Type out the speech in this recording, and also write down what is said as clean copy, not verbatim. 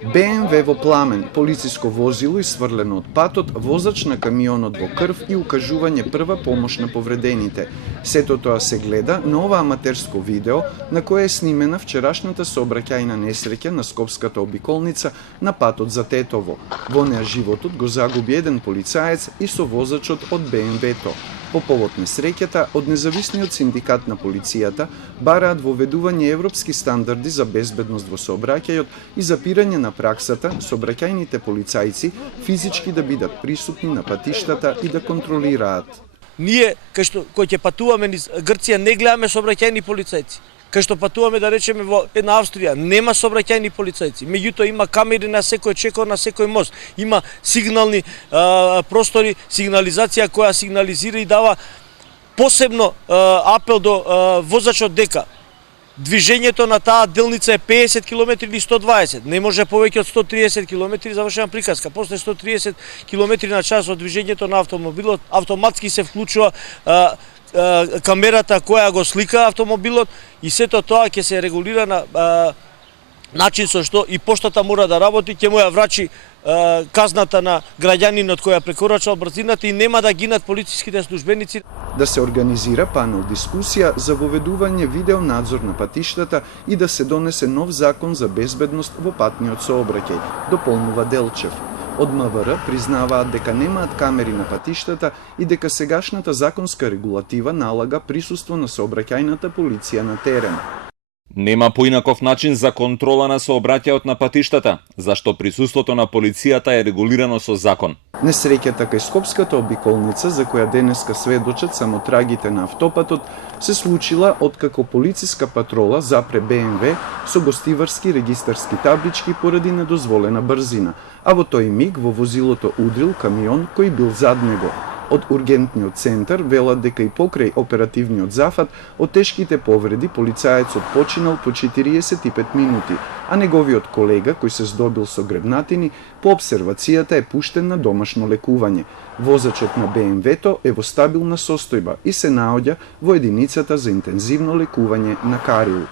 БМВ во пламен, полициско возило исврлено од патот, возач на камионот во крв и укажување прва помош на повредените. Сето тоа се гледа на ова аматерско видео на кое е снимена вчерашната сообраќајна несреќа на Скопската обиколница на патот за Тетово. Во неа животот го загуби еден полицаец и совозачот од БМВ-то. По повод несреќата, од независниот синдикат на полицијата бараат воведување европски стандарди за безбедност во сообраќајот и запирање на праксата сообраќајните полицајци физички да бидат присутни на патиштата и да контролираат. Ние, кој ќе патуваме низ Грција, не гледаме сообраќајни полицајци. Кај што патуваме, да речеме, во една Австрија, нема сообраќајни полицајци. Меѓутоа има камери на секој чекор, на секој мост. Има сигнални простори, сигнализација која сигнализира и дава посебно апел до возачот дека движењето на таа делница е 50 км или 120, не може повеќе од 130 км, завршена приказка. После 130 км на час од движењето на автомобилот, автоматски се вклучува камерата која го слика автомобилот и сето тоа ќе се регулира на начин со што и поштата мора да работи, ќе му ја врачи казната на граѓанинот која прекорачал брзината и нема да гинат полициските службеници. Да се организира панел дискусија за воведување видеонадзор на патиштата и да се донесе нов закон за безбедност во патниот сообраќај, дополнува Делчев. Од МВР признаваат дека немаат камери на патиштата и дека сегашната законска регулатива налага присуство на сообраќајната полиција на терен. Нема поинаков начин за контрола на сообраќајот на патиштата, зашто присуството на полицијата е регулирано со закон. Несреќата кај Скопската обиколница, за која денеска сведочат само трагите на автопатот, се случила откако полициска патрола запре БМВ со гостиварски регистарски таблички поради недозволена брзина, а во тој миг во возилото удрил камион кој бил зад него. Од ургентниот центар велат дека и покрај оперативниот зафат од тешките повреди полицаецот починал по 45 минути, а неговиот колега кој се здобил со гребнатини по обсервацијата е пуштен на домашно лекување. Возачот на БМВ-то е во стабилна состојба и се наоѓа во единицата за интензивно лекување на Кариу.